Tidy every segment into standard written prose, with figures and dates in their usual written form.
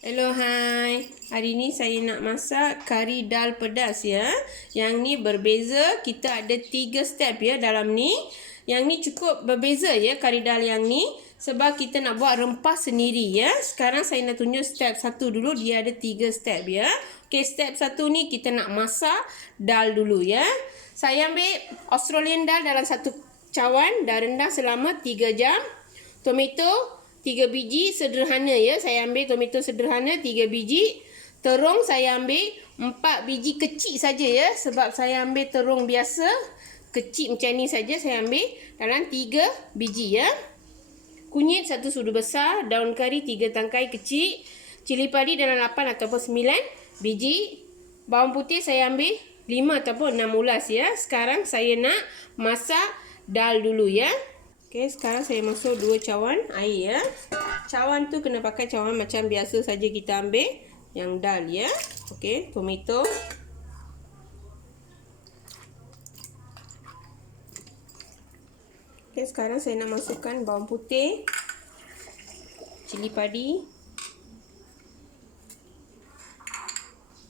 Hello, hai. Hari ni saya nak masak kari dal pedas ya. Yang ni berbeza, kita ada 3 step ya dalam ni. Yang ni cukup berbeza ya kari dal yang ni sebab kita nak buat rempah sendiri ya. Sekarang saya nak tunjuk step 1 dulu, dia ada 3 step ya. Okey, step 1 ni kita nak masak dal dulu ya. Saya ambil Australian dal dalam satu cawan, dah rendam selama 3 jam. Tomato 3 biji sederhana ya. Saya ambil tomato sederhana 3 biji. Terung saya ambil 4 biji kecil saja ya. Sebab saya ambil terung biasa kecil macam ni saja, saya ambil dalam 3 biji ya. Kunyit 1 sudu besar, daun kari 3 tangkai kecil, cili padi dalam 8 ataupun 9 biji. Bawang putih saya ambil 5 ataupun 6 ulas ya. Sekarang saya nak masak dal dulu ya. Okey, sekarang saya masuk 2 cawan air ya. Cawan tu kena pakai cawan macam biasa saja kita ambil yang dal ya. Okey, tomato. Okey, sekarang saya nak masukkan bawang putih, cili padi,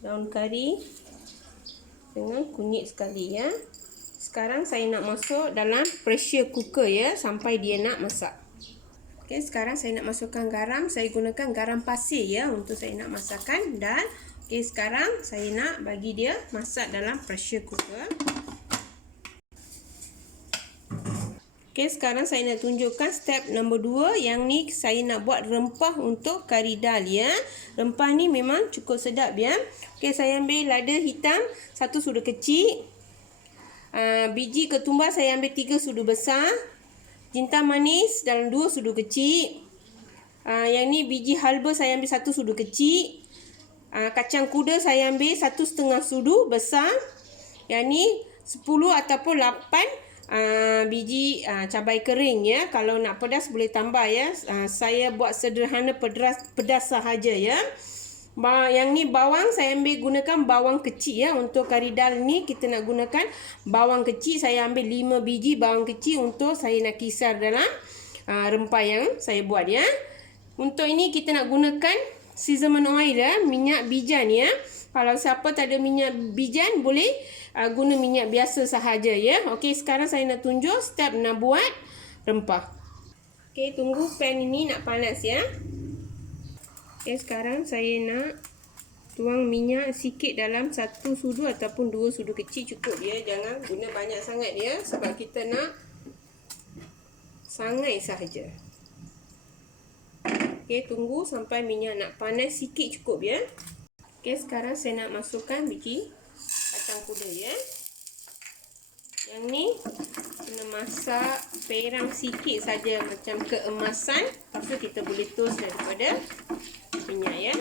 daun kari dengan kunyit sekali ya. Sekarang saya nak masuk dalam pressure cooker ya sampai dia nak masak. Okey, sekarang saya nak masukkan garam. Saya gunakan garam pasir ya untuk saya nak masakkan dal. Okey, sekarang saya nak bagi dia masak dalam pressure cooker. Okey, sekarang saya nak tunjukkan step nombor 2. Yang ni saya nak buat rempah untuk kari dal ya. Rempah ni memang cukup sedap ya. Okey, saya ambil lada hitam 1 sudu kecil. Biji ketumbar saya ambil 3 sudu besar. Jintan manis dalam 2 sudu kecil. Yang ni biji halba saya ambil 1 sudu kecil. Kacang kuda saya ambil 1,5 sudu besar. Yang ni 10 ataupun 8 biji cabai kering ya. Kalau nak pedas boleh tambah ya. Saya buat sederhana pedas sahaja ya. Yang ni bawang saya ambil gunakan bawang kecil ya. Untuk kari dal ni kita nak gunakan bawang kecil. Saya ambil 5 biji bawang kecil untuk saya nak kisar dalam rempah yang saya buat ya. Untuk ini kita nak gunakan sesame oil ya, minyak bijan ya. Kalau siapa tak ada minyak bijan boleh guna minyak biasa sahaja ya. Okey, sekarang saya nak tunjuk step nak buat rempah. Okey, tunggu pan ini nak panas ya. Okey, sekarang saya nak tuang minyak sikit dalam 1 sudu ataupun 2 sudu kecil cukup ya. Jangan guna banyak sangat ya sebab kita nak sangai sahaja. Okey, tunggu sampai minyak nak panas sikit cukup ya. Okey, sekarang saya nak masukkan biji kacang kuda ya. Yang ni kena masak perang sikit saja macam keemasan. Lepas tu kita boleh toast daripada minyak ya.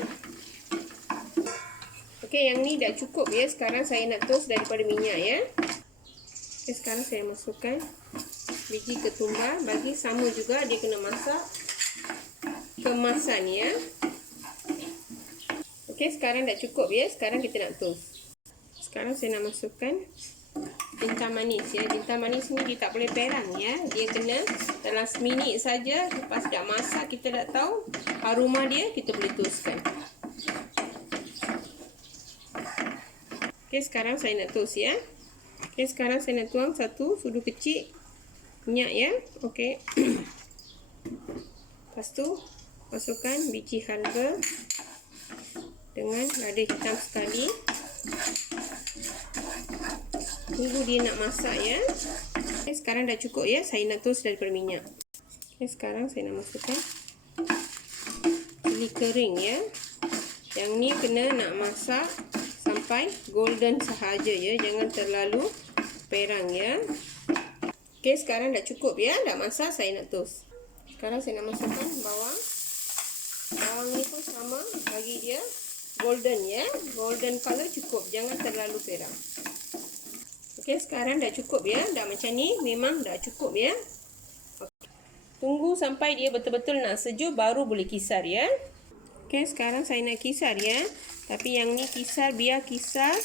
Okey, yang ni dah cukup ya. Sekarang saya nak toast daripada minyak ya. Okey, sekarang saya masukkan biji ketumbar. Bagi sama juga dia kena masak keemasan ya. Okey, sekarang dah cukup ya. Sekarang kita nak toast. Sekarang saya nak masukkan jintan manis ya. Jintan manis ni dia tak boleh perang ya. Dia kena dalam seminit saja. Lepas dah masak kita dah tahu aroma dia, kita boleh toastkan. Okey, sekarang saya nak toast ya. Okey, sekarang saya nak tuang 1 sudu kecil minyak ya. Okey. Lepas tu masukkan biji halba dengan lada hitam sekali. Tunggu dia nak masak ya. Okay, sekarang dah cukup ya. Saya nak toast daripada minyak. Okay, sekarang saya nak masukkan cili kering ya. Yang ni kena nak masak sampai golden sahaja ya. Jangan terlalu perang ya. Okay, sekarang dah cukup ya. Dah masak, saya nak toast. Sekarang saya nak masukkan bawang. Bawang ni pun sama. Bagi dia golden ya. Golden color cukup. Jangan terlalu perang. Okey, sekarang dah cukup ya. Dah macam ni memang dah cukup ya. Okay. Tunggu sampai dia betul-betul nak sejuk baru boleh kisar ya. Okey, sekarang saya nak kisar ya. Tapi yang ni kisar biar kisar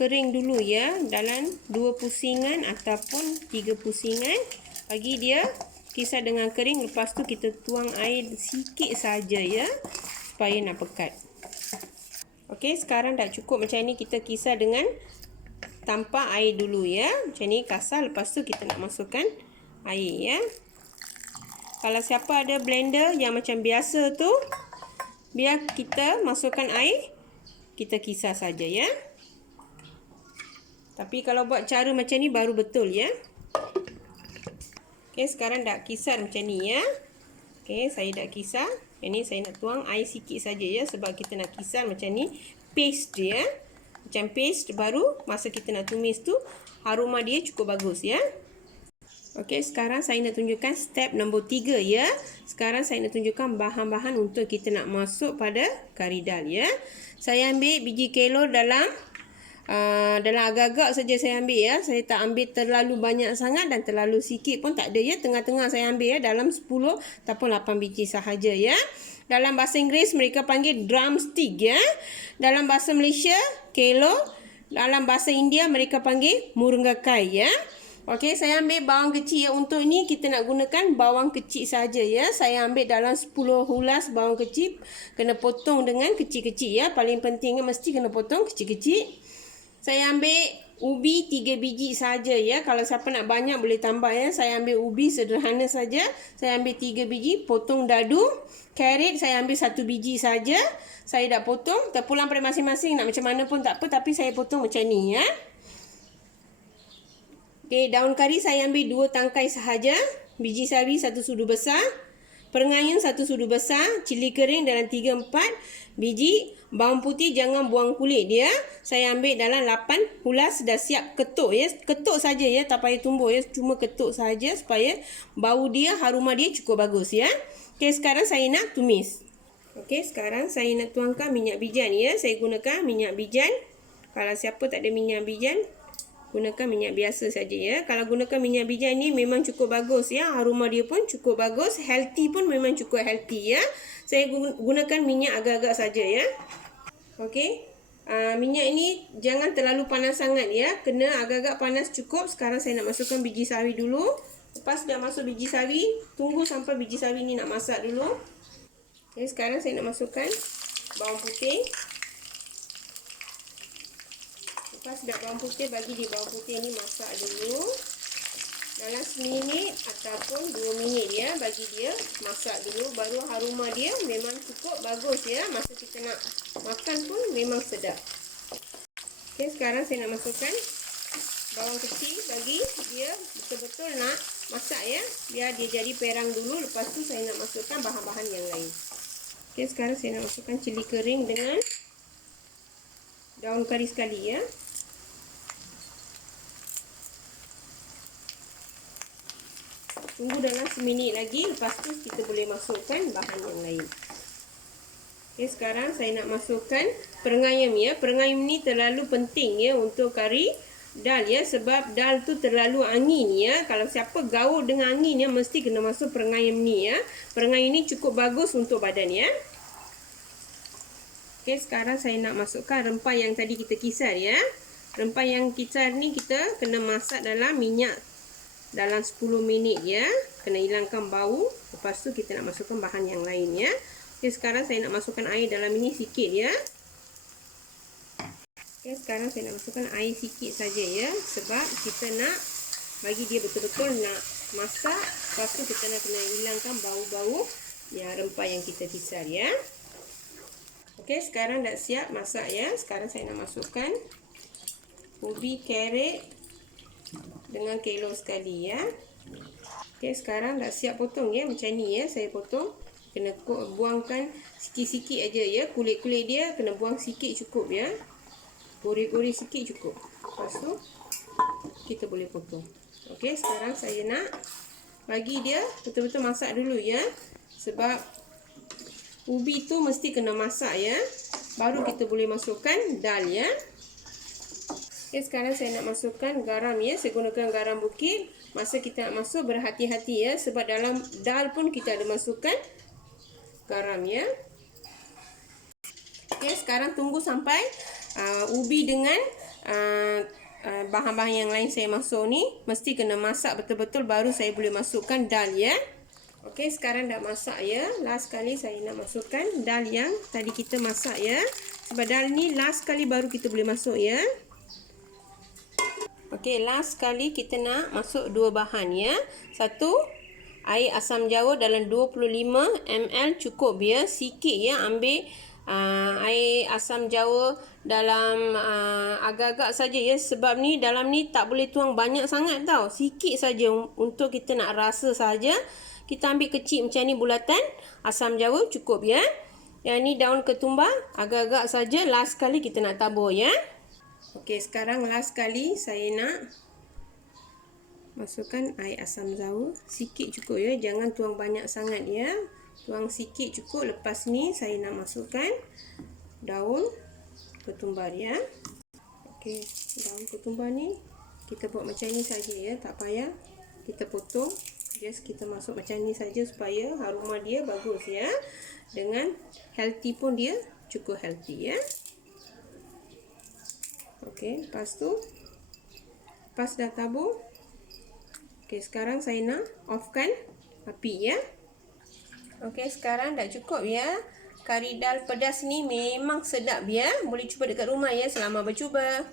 kering dulu ya. Dalam 2 pusingan ataupun 3 pusingan. Bagi dia kisar dengan kering. Lepas tu kita tuang air sikit saja ya. supaya nak pekat. Okey, sekarang dah cukup macam ni, kita kisar dengan tanpa air dulu ya. Macam ni kasar, lepas tu kita nak masukkan air ya. Kalau siapa ada blender yang macam biasa tu, biar kita masukkan air, kita kisar saja ya. Tapi kalau buat cara macam ni baru betul ya. Okey, sekarang dah kisar macam ni ya. Okey, saya dah kisar. Ini saya nak tuang air sikit saja ya, sebab kita nak kisar macam ni paste dia. Macam paste, baru masa kita nak tumis tu aroma dia cukup bagus ya. Okey, sekarang saya nak tunjukkan step nombor 3 ya. Sekarang saya nak tunjukkan bahan-bahan untuk kita nak masuk pada kari dal ya. Saya ambil biji kelor dalam agak-agak saja saya ambil ya. Saya tak ambil terlalu banyak sangat dan terlalu sikit pun tak ada ya. Tengah-tengah saya ambil ya, dalam 10 ataupun 8 biji sahaja ya. Dalam bahasa Inggeris mereka panggil drumstick ya. Dalam bahasa Malaysia kelor. Dalam bahasa India mereka panggil murunggakai ya. Okey, saya ambil bawang kecil ya. Untuk ni kita nak gunakan bawang kecil saja ya. Saya ambil dalam 10 hulas bawang kecil. Kena potong dengan kecil-kecil ya. Paling pentingnya mesti kena potong kecil-kecil. Saya ambil ubi 3 biji saja ya. Kalau siapa nak banyak boleh tambah ya. Saya ambil ubi sederhana saja. Saya ambil 3 biji, potong dadu. Carrot saya ambil 1 biji saja. Saya dah potong. Terpulang pada masing-masing, nak macam mana pun tak apa, tapi saya potong macam ni ya. Okey, daun kari saya ambil 2 tangkai sahaja. Biji sawi 1 sudu besar. Perengayun 1 sudu besar. Cili kering dalam 3-4 biji. Bawang putih jangan buang kulit dia. Saya ambil dalam 8 hulas, dah siap ketuk ya. Ketuk saja ya, tak payah tumbuk ya. Cuma ketuk saja supaya bau dia, aroma dia cukup bagus ya. Okey, sekarang saya nak tumis. Okey, sekarang saya nak tuangkan minyak bijan ya. Saya gunakan minyak bijan. Kalau siapa tak ada minyak bijan, gunakan minyak biasa saja ya. Kalau gunakan minyak bijan ni memang cukup bagus ya. Aroma dia pun cukup bagus. Healthy pun memang cukup healthy ya. Saya gunakan minyak agak-agak saja ya. Okey. Minyak ni jangan terlalu panas sangat ya. Kena agak-agak panas cukup. Sekarang saya nak masukkan biji sawi dulu. Lepas dah masuk biji sawi, tunggu sampai biji sawi ni nak masak dulu. Okey, sekarang saya nak masukkan bawang putih. Lepas dah bawang putih, bagi di bawang putih ni masak dulu dalam 1 minit ataupun 2 minit ya. Bagi dia masak dulu, baru aroma dia memang cukup bagus ya. Masa kita nak makan pun memang sedap. Okey, sekarang saya nak masukkan bawang kecil. Bagi dia betul-betul nak masak ya, biar dia jadi perang dulu. Lepas tu saya nak masukkan bahan-bahan yang lain. Okey, sekarang saya nak masukkan cili kering dengan daun kari sekali ya. Tunggu dalam 1 minit lagi. Lepas tu kita boleh masukkan bahan yang lain. Okey, sekarang saya nak masukkan perengayam ya. Perengayam ni terlalu penting ya untuk kari dal ya. Sebab dal tu terlalu angin ya. Kalau siapa gaul dengan angin ya, mesti kena masuk perengayam ni ya. Perengayam ni cukup bagus untuk badan ya. Okey, sekarang saya nak masukkan rempah yang tadi kita kisar ya. Rempah yang kisar ni kita kena masak dalam minyak dalam 10 minit ya. Kena hilangkan bau. Lepas tu kita nak masukkan bahan yang lain ya. Okey, sekarang saya nak masukkan air dalam ini sikit ya. Okey, sekarang saya nak masukkan air sikit saja ya. Sebab kita nak bagi dia betul-betul nak masak. Lepas tu kita nak kena hilangkan bau-bau ya rempah yang kita kisar ya. Okey, sekarang dah siap masak ya. Sekarang saya nak masukkan ubi, carrot dengan kelor sekali ya. Okey, sekarang dah siap potong ya. Macam ni ya saya potong. Kena buangkan sikit-sikit aja ya. Kulit-kulit dia kena buang sikit cukup ya. Gori-gori sikit cukup. Lepas tu kita boleh potong. Okey, sekarang saya nak bagi dia betul-betul masak dulu ya. Sebab ubi tu mesti kena masak ya. Baru kita boleh masukkan dal ya. Okay, sekarang saya nak masukkan garam ya. Saya gunakan garam bukit. Masa kita nak masuk berhati-hati ya. Sebab dalam dal pun kita ada masukkan garam ya. Okay, sekarang tunggu sampai ubi dengan bahan-bahan yang lain saya masuk ni. Mesti kena masak betul-betul baru saya boleh masukkan dal ya. Okey, sekarang dah masak ya. Last kali saya nak masukkan dal yang tadi kita masak ya. Sebab dal ni last kali baru kita boleh masuk ya. Okey, last kali kita nak masuk dua bahan ya. Satu, air asam jawa dalam 25 ml cukup ya. Sikit ya, ambil air asam jawa dalam agak-agak saja ya. Sebab ni dalam ni tak boleh tuang banyak sangat tau. Sikit saja untuk kita nak rasa saja. Kita ambil kecil macam ni bulatan asam jawa cukup ya. Yang ni daun ketumbar agak-agak saja, last kali kita nak tabur ya. Okey, sekarang last kali saya nak masukkan air asam jawa. Sikit cukup ya, jangan tuang banyak sangat ya. Tuang sikit cukup. Lepas ni saya nak masukkan daun ketumbar ya. Okey, daun ketumbar ni kita buat macam ni saja ya, tak payah kita potong. Just kita masuk macam ni saja supaya aroma dia bagus ya. Dengan healthy pun dia cukup healthy ya. Okey, lepas tu lepas dah tabur. Okey, sekarang saya nak offkan api ya. Okey, sekarang dah cukup ya. Kari dal pedas ni memang sedap ya. Boleh cuba dekat rumah ya. Selamat bercuba.